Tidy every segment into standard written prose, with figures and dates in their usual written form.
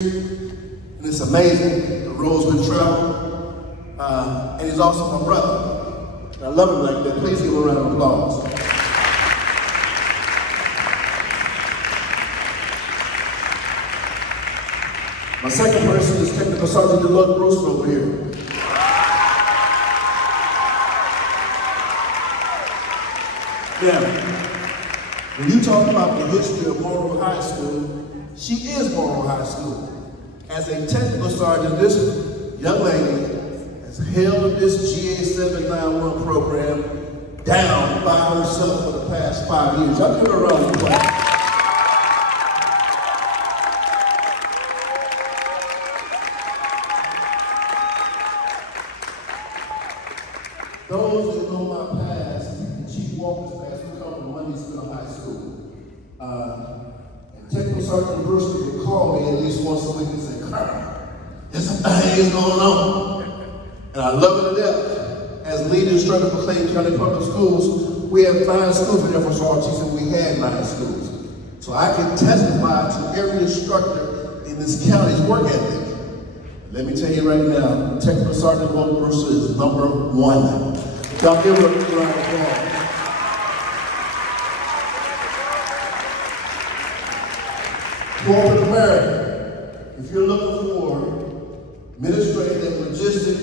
And it's amazing the roads we've traveled. And he's also my brother. And I love him like that. Please give him a round of applause. My second person is Technical Sergeant Deluxe Bruce over here. Now, when you talk about the history of Morrow High School, she is Morrow High School. As a technical sergeant, this young lady has held this GA 791 program down by herself for the past 5 years. I'll give her a round of applause. Those that know my past, Chief Walker's past, we come from Monday High School. And Technical Sergeant Bruce would call me at least once a week and say, "Colonel, there's some things going on." And I love it to death. As lead instructor for Clayton County Public Schools, we have 9 schools in Air Force ROTC, and we had 9 schools. So I can testify to every instructor in this county's work ethic. Let me tell you right now, Technical Sergeant Bruce is #1. Y'all give her a big round of applause. Corporate America, if you're looking for administrative, logistic,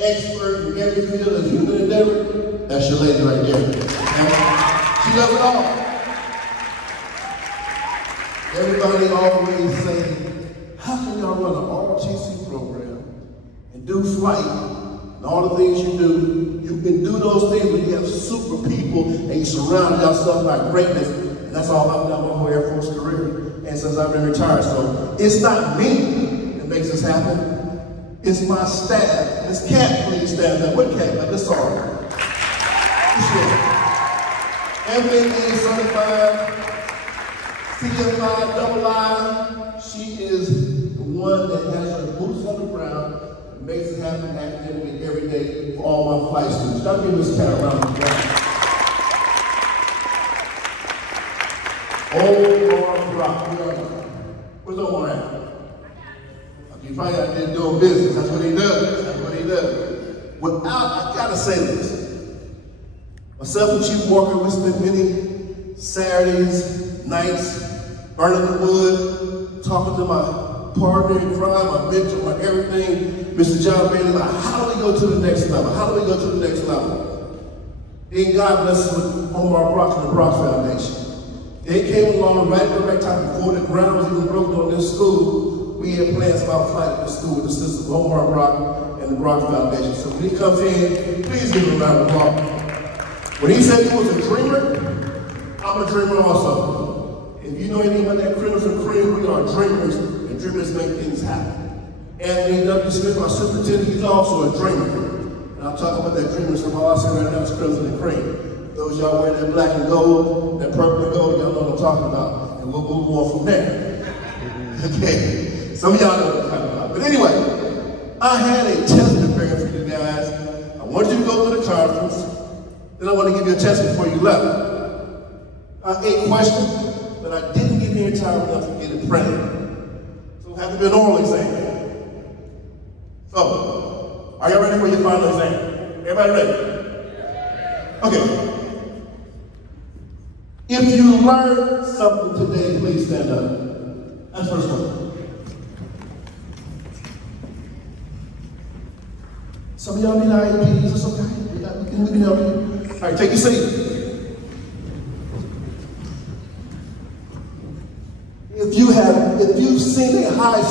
expert in every field of human endeavor, that's your lady right there. And she does it all. Everybody always say, how can y'all run an ROTC program and do flight and all the things you do? You can do those things when you have super people and you surround yourself by greatness. And that's all I've done my whole Air Force career and since I've been retired. So it's not me that makes this happen. It's my staff. This cat, please stand up. What cat? This song. FAA certified, CFI, double I. She is the one that has her boots on the ground and makes it happen academically every day for all my flight students. Y'all give this cat a round of applause. Old Rock, where's Omar at? He's probably out there doing business. That's what he does. That's what he does. I gotta say this. Myself and Chief Walker, we spent many Saturdays, nights, burning the wood, talking to my partner in crime, my mentor, my everything, Mr. John Bailey, like, how do we go to the next level? How do we go to the next level? Then God bless us with Omar Brock and the Brock Foundation. They came along right at the right time before the ground was even broken on this school. We had plans about flight at the school with the sisters of Omar Brock and the Brock Foundation. So when he comes in, please give him a round of applause. When he said he was a dreamer, I'm a dreamer also. If you know anything about that Crimson Cream, we are dreamers, and dreamers make things happen. Anthony W. Smith, our superintendent, he's also a dreamer. And I'm talking about that dreamers from all I say right now is Crimson and Cream. Those y'all wear that black and gold, that purple and gold, y'all know what I'm talking about. And we'll move on from there. Okay, some of y'all know what I'm talking about. But anyway, I had a test prepared for you guys. I want you to go to the conference. Then I want to give you a test before you left. 8 questions, but I didn't get here in time enough to get it printed. So it had to be an oral exam. So, are y'all ready for your final exam? Everybody ready? Okay. If you learned something today, please stand up. That's the first one. Some of y'all need IEPs, it's okay. We can help you. All right, take your seat. If you've seen a high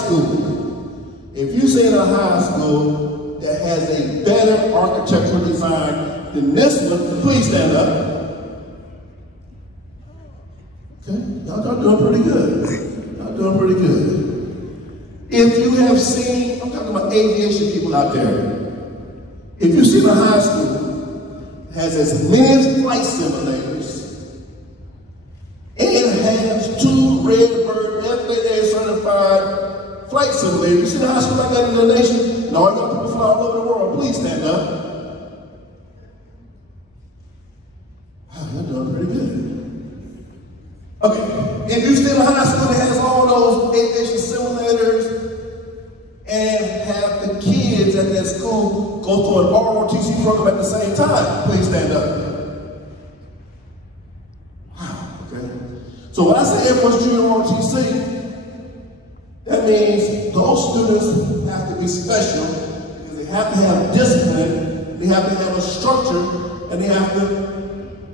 school, that has a better architectural design than this one, please stand up. Okay, y'all doing pretty good. Y'all doing pretty good. If you have seen, I'm talking about aviation people out there. If you've seen a high school that has as many flight simulators and has 2 Redbird FAA certified flight simulators, you see the high school like that in the nation? And all y'all people fly all over the world, please stand up. Wow, you're doing pretty good. Okay, if you're still in high school that has all those aviation simulators, go through an ROTC program at the same time, please stand up. Wow, okay. So when I say Air Force Junior ROTC, that means those students have to be special because they have to have discipline, they have to have a structure, and they have to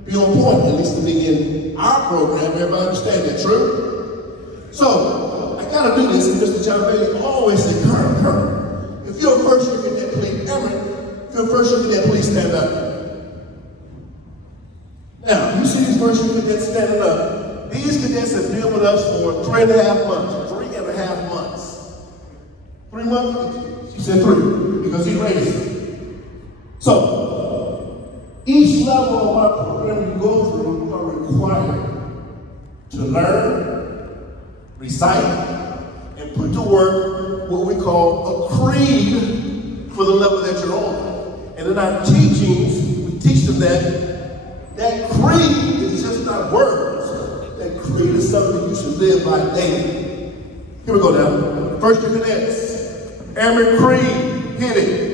be on point, at least to be in our program. Everybody understand that, true? So, I gotta do this, and Mr. John Bailey always said, Colonel, if you're a first year cadet, please, if you're a first year cadet, please stand up. Now, you see these first year cadets standing up. These cadets have been with us for 3.5 months. 3.5 months. 3 months? She said 3, because he raised it. So, each level of our program you go through, you are required to learn, recite, and put to work what we call a creed for the level that you're on. And in our teachings, we teach them that creed is just not words. That creed is something you should live by daily. Here we go now. First year cadets. Airman Creed, hit it.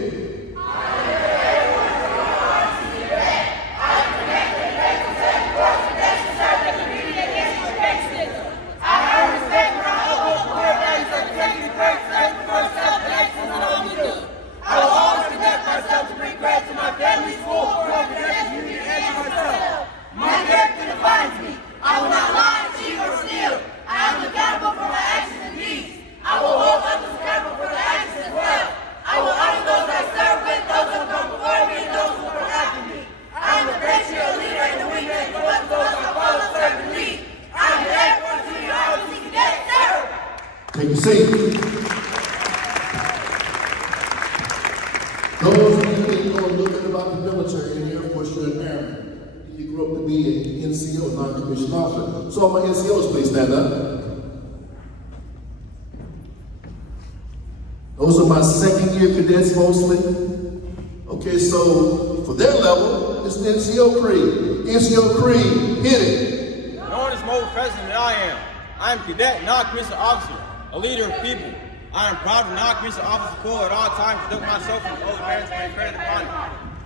Take your seat. Those of you that know a little bit about the military in the Air Force, you're an airman. You grew up to be an NCO, non-commissioned officer. So all my NCOs, please stand up. Those are my second year cadets mostly. Okay, so for their level, it's the NCO Creed. NCO Creed, hit it. No one is more professional than I am. I am cadet, non-commissioned officer, a leader of people. I am proud of non-commissioned officer corps at all times to conduct myself in the old parents may credit upon me.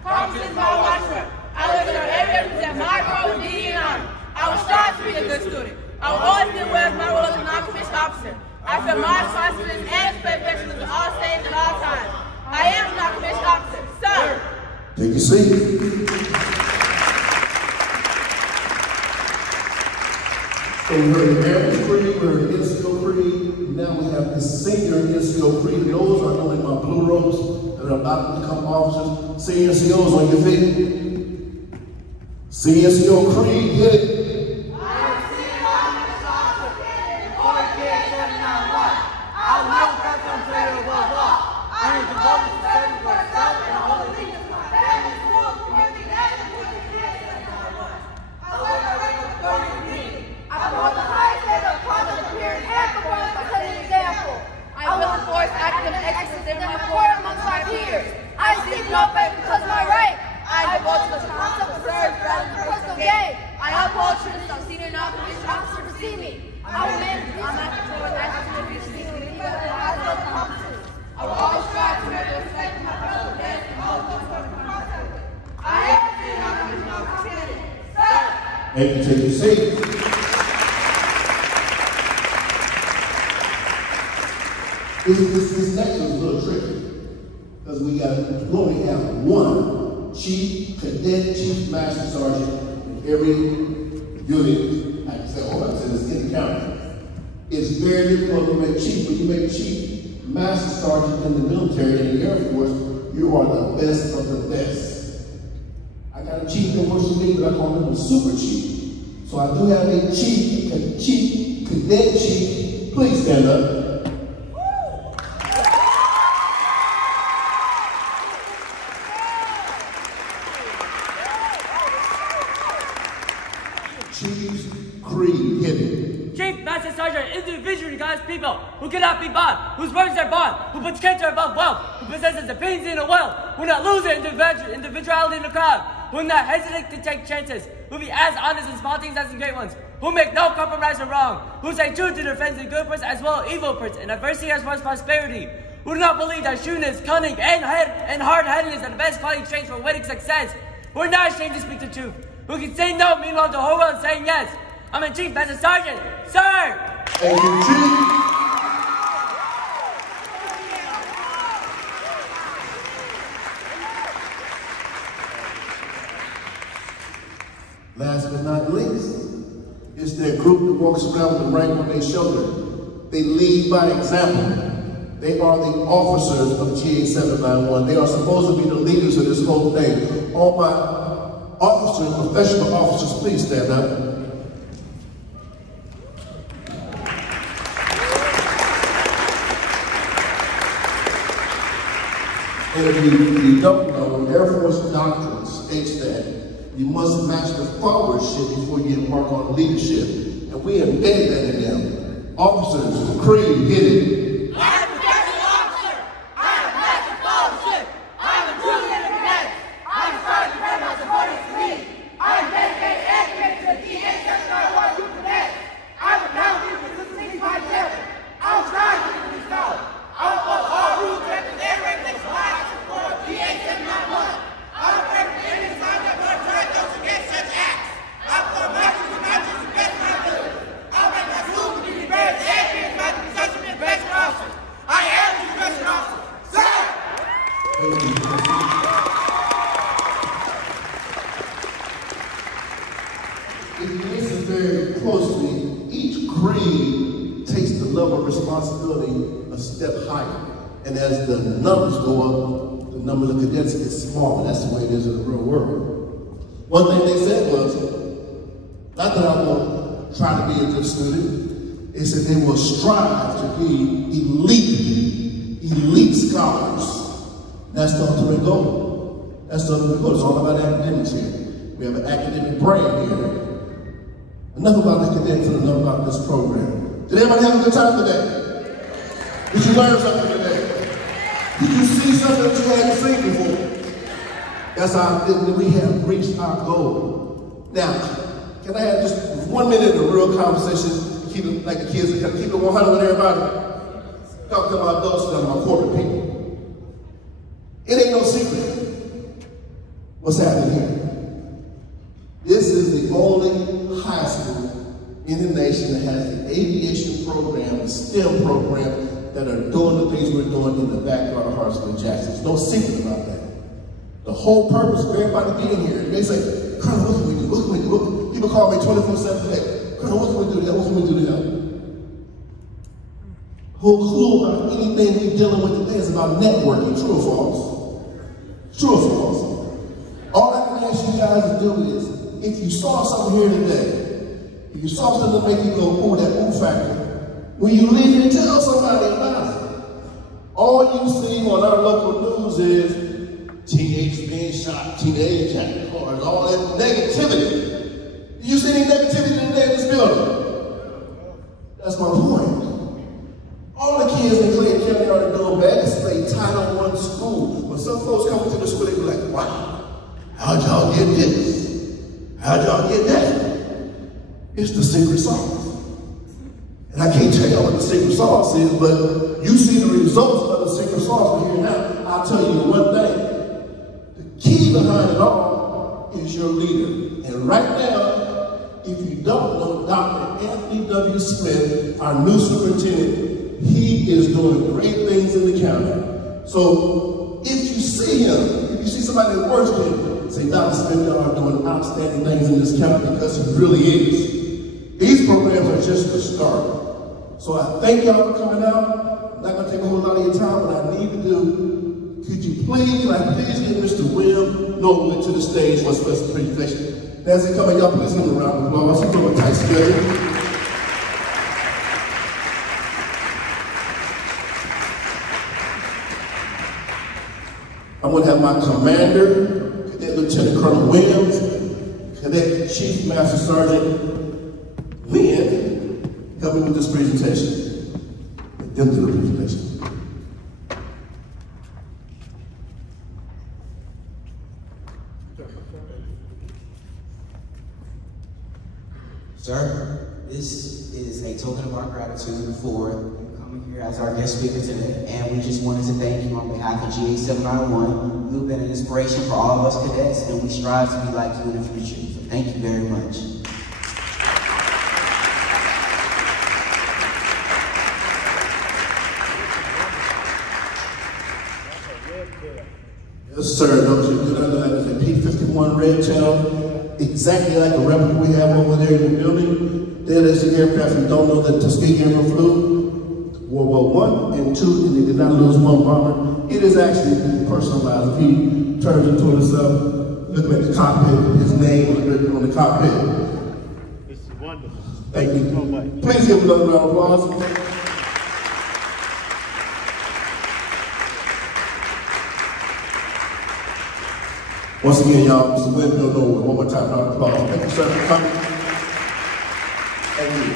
Congress is my watchword. I will serve every represent my role with duty and honor. I will strive to be a good student. I will always be aware of my role as a non-commissioned officer. I feel my responsibilities and expect excellence at all stages at all times. I am a non-commissioned officer. Sir. Take your seat. So we heard the American Creed, we heard the NCO Creed, now we have the senior NCO Creed. Those are only my blue robes that are about to become officers. Senior NCOs on your feet. Senior NCO Creed, hit it. And you take your seat. This next one's a little tricky because we only have one chief, cadet, chief, master sergeant in every unit. I can say, oh, I said it's in the county. It's very difficult to make chief. When you make chief, master sergeant in the military, in the Air Force, you are the best of the best. I got a chief that works with me, but I call him a super chief. So I do have a chief, cadet chief. Please stand up. Chief Creed, hit it. Chief Master Sergeant, individually guides people who cannot be bought, whose words are bought, who puts character above wealth, who possesses opinions in the wealth, who will not lose their individuality in the crowd, who will not hesitate to take chances, who will be as honest in small things as in great ones, who make no compromise or wrong, who say true to their friends in good parts as well as evil parts, in adversity as well as prosperity, who do not believe that shrewdness, cunning, and hard-headedness are the best quality traits for wedding success, who are not ashamed to speak the truth, who can say no, meanwhile the whole world saying yes. I'm in Chief Master Sergeant, sir! Thank you, Chief. Last but not least, it's that group that walks around with the rank on their shoulder. They lead by example. They are the officers of TA791. They are supposed to be the leaders of this whole thing. All my officers, professional officers, please stand up. And if you don't know, Air Force doctrine states that you must master followership before you embark on leadership. And we embedded that in them. Officers, Creed, hit it. I am a cadet officer. I have mastered followership. I am a true leader cadet. I am sorry to grab my supporters to me. I am dedicated and committed to the TA791 Youth Cadet. I will now lead with consistency by example. I will strive to be scholar. I will follow all rules, directives, and regulations I support TA791. I will pray for any time that will try those against such acts. I will form matches and matches to best my ability. I will make my schools to be the best and be as the such an inspection officer. I am the inspection officer. Sir! If you listen very closely, each creed takes the level of responsibility a step higher. And as the numbers go up, the number of cadets get smaller. That's the way it is in the real world. One thing they said was, not that I will try to be a good student, they said they will strive to be elite scholars. That's the ultimate goal. That's the ultimate goal. It's all about academics here. We have an academic brain here. Enough about the cadets and enough about this program. Did everybody have a good time today? Did you learn something today? Did you see something that you hadn't seen before? That's how we have reached our goal. Now, can I have just 1 minute of real conversation? Keep it like the kids, keep it 100 with everybody. Talk to my adults and my corporate people. It ain't no secret what's happening here. This is the only high school in the nation that has the aviation program, the STEM program, that are doing the things we're doing in the backyard of Hartsville and Jackson. There's no secret about that. The whole purpose of everybody getting here, they say, Colonel, what can we do? What can we do? People call me 24/7 a day. Colonel, what can we do that? What can we do that? Whole clue about anything we're dealing with today is about networking. True or false? True or false? All I can ask you guys to do is, if you saw something here today, if you saw something to make you go, ooh, that ooh factor, will you leave and tell somebody about it? All you see on our local news is teenagers being shot, teenage jacket cars, all that negativity. Do you see any negativity today in this building? That's my point. All the kids in Clayton County are doing bad. This is a Title I school. When some folks come into the school, they be like, wow, how'd y'all get this? How'd y'all get that? It's the secret sauce. And I can't tell y'all what the secret sauce is, but you see the results of the secret sauce here now. I'll tell you one thing. The key behind it all is your leader. And right now, if you don't know Dr. Anthony W. Smith, our new superintendent, he is doing great things in the county. So if you see him, if you see somebody that works with him, say, Dr. Smith, y'all are doing outstanding things in this county, because he really is. These programs are just the start. So I thank y'all for coming out. I'm not going to take a whole lot of your time, but I need to do, can I please get Mr. William Nolan to the stage for a special presentation. As he come in, y'all please give him a round of applause. He's doing a tight schedule. I'm going to have my commander, Cadet Lieutenant Colonel Williams, Cadet Chief Master Sergeant Lynn, help me with this presentation. Let them do the presentation. Sir, this is a token of our gratitude for coming here here as our guest speaker today, and we just wanted to thank you on behalf of GA 791. You've been an inspiration for all of us cadets, and we strive to be like you in the future. So thank you very much. Yes, sir. Don't you get under that? It's a P-51 red tail, exactly like the replica we have over there in the building. That is the aircraft. You don't know that Tuskegee Airmen flew World War I and II, and they did not lose one bomber. It is actually personalized. If he turns into himself, look at the cockpit, his name is written on the cockpit. This is wonderful. Thank you. So much. Please give him another round of applause. Once again, y'all, Mr. Windmill Norwood. One more time, round of applause. Thank you, sir, for coming. Thank you.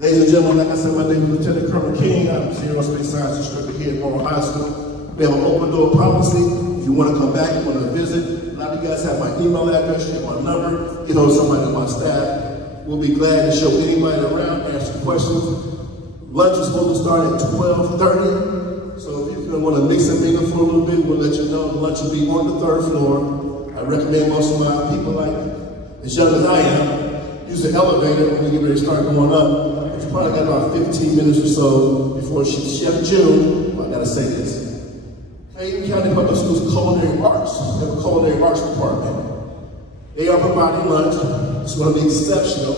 Ladies and gentlemen, like I said, my name is Lieutenant Colonel King. I'm the Aerospace Science Instructor here at Morrow High School. We have an open door policy. If you want to come back, you want to visit, a lot of you guys have my email address, you have my number, get hold of somebody on my staff. We'll be glad to show anybody around, answer questions. Lunch is supposed to start at 12:30. So if you want to mix and mingle for a little bit, we'll let you know. Lunch will be on the 3rd floor. I recommend most of my people, like as young as I am, use the elevator when we get ready to start going up. But you probably got about 15 minutes or so before Chef June. Well, I gotta say this. Clayton County Public Schools Culinary Arts. They have a culinary arts department. They are providing lunch. It's going to be exceptional.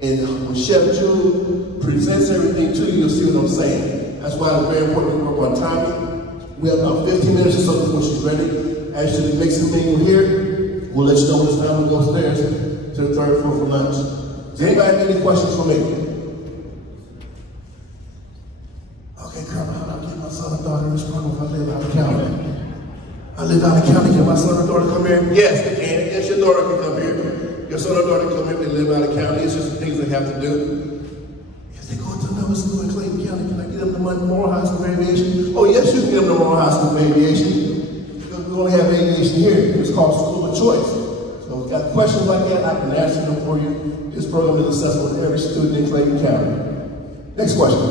And when Chef June presents everything to you, you'll see what I'm saying. That's why it's very important to work on timing. We have about 15 minutes or so before she's ready. As she makes the menu here, we'll let you know when it's time to go upstairs to the 3rd floor for lunch. Does anybody have any questions for me? Okay, Colonel, how do I get my son and daughter in this program if I live out of county? I live out of county. Can my son and daughter come here? Yes, they can. Yes, your daughter can come here. Your son or daughter can come here. They live out of county. It's just the things they have to do. Yes, they go to another school in Clayton County. Can I get them to Morrow High School for aviation? Oh, yes, you can get them to Morrow High School for aviation. Because we only have aviation here. It's called School of Choice. So if you've got questions like that, I can answer them for you. This program is accessible to every student in Clayton County. Next question.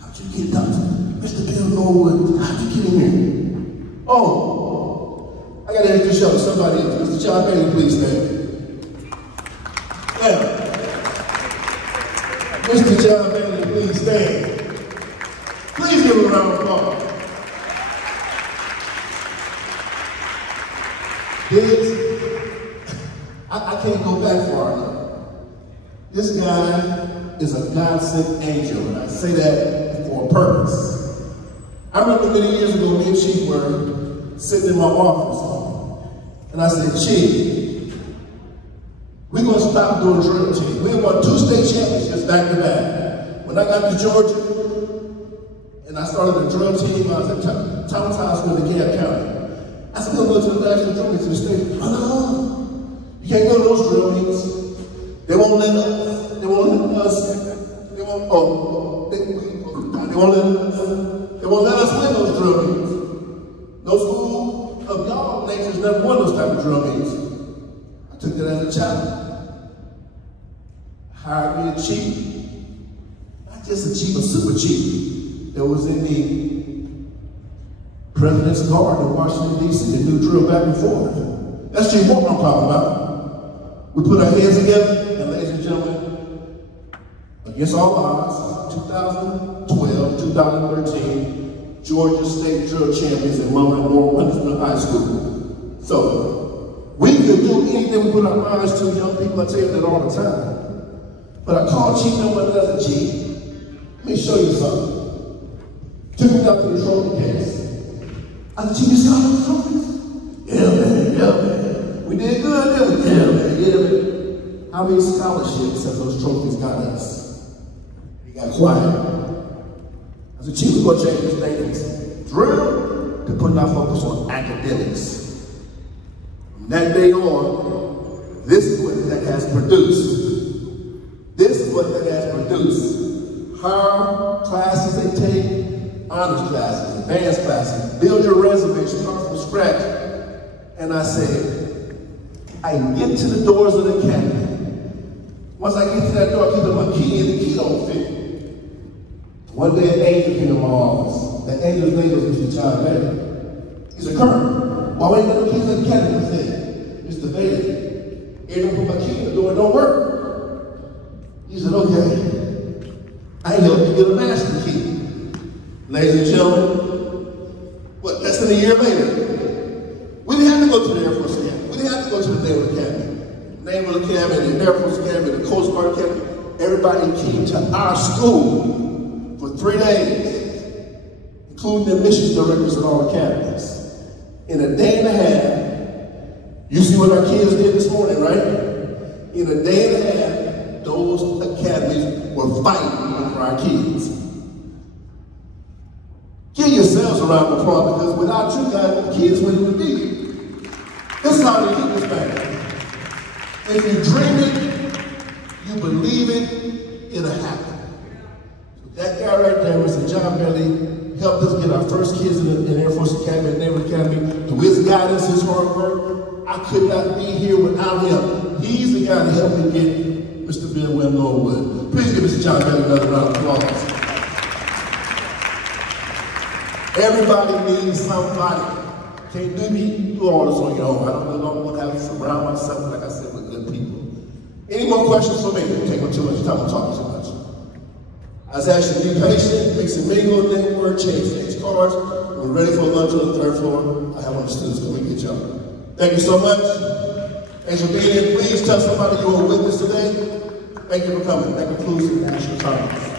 How'd you get Dr. Mr. Bill Norwood? How'd you get him here? Oh, I got to introduce y'all to somebody. Mr. John Bailey, please stand. Yeah. Mr. John Bailey, please stand. Please give him a round of applause. I can't go back far enough. This guy is a God-sent angel, and I say that for a purpose. I remember many years ago, me and Chief were sitting in my office, and I said, Chief, we're going to stop doing drill team. We won 2 state championships back to back. When I got to Georgia, and I started the drill team, I was at Thomas High School in DeKalb County. I said, we're going to go to the national drill meets to the state. No, you can't go to those drill meets. They won't let us. They won't let us. They won't. Oh, they won't let us win those drill meets. No school of y'all natures never won those type of drill meets. I took that as a challenge. Hired me a chief, not just a chief, a super chief that was in the President's Guard in Washington, D.C. that do drill back and forth. That's Chief Morrow I'm talking about. We put our heads together, and ladies and gentlemen, against all odds, 2012, 2013, Georgia State Drill Champions in Morrow High School. So, we can do anything we put our minds to. Young people, I tell you that all the time. But I called Chief, no one does it, Chief. Let me show you something. Took me up to the trophy case. I said, Chief, you see all those trophies? Yeah, man, yeah, man. We did good, didn't we? Yeah, man, yeah, man. How many scholarships have those trophies got us? He got quiet. I said, Chief, we're going to change this thing from drill to putting our focus on academics. From that day on, this is what that has produced. This is what that has produced. How classes they take, honors classes, advanced classes, build your resume, start from scratch. And I said, I get to the doors of the academy. Once I get to that door, I give them my key, and the key don't fit. One day, an angel came to my office. That angel's name was Mr. John Bailey. He's a colonel. Why ain't no keys in the academy? I said, Mr. Bailey, you don't put my key in the door, it don't work. He said, okay. I ain't helped you get a master key. Ladies and gentlemen, what, less than a year later, we didn't have to go to the Air Force Academy. We didn't have to go to the Naval Academy. Naval Academy, the Air Force Academy, the Coast Guard Academy. Everybody came to our school for 3 days, including the admissions directors of all academies. In a day and a half, you see what our kids did this morning, right? In a day and a half, those academies were fighting for our kids. Give yourselves a round of applause, because without you guys, the kids wouldn't even be here. This is how they do this thing. If you dream it, you believe it, it'll happen. That guy right there, Mr. John Bailey, helped us get our first kids in the Air Force Academy and Naval Academy. Through his guidance, his hard work, I could not be here without him. He's the guy that helped me get Mr. Bill Webb Norwood. Please give Mr. John Bailey another round of applause. Everybody needs somebody. Can't do all this on your own. I don't know what to have to surround myself, like I said, with good people. Any more questions for me? Don't take too much time. I'm talking too much. I was asked you to be patient, mix and mingle, network, change cards. We're ready for lunch on the 3rd floor. I have one of the students come and get y'all. Thank you so much. Thanks for being here. Please tell somebody you were with us today. Thank you for coming. That concludes the national conference.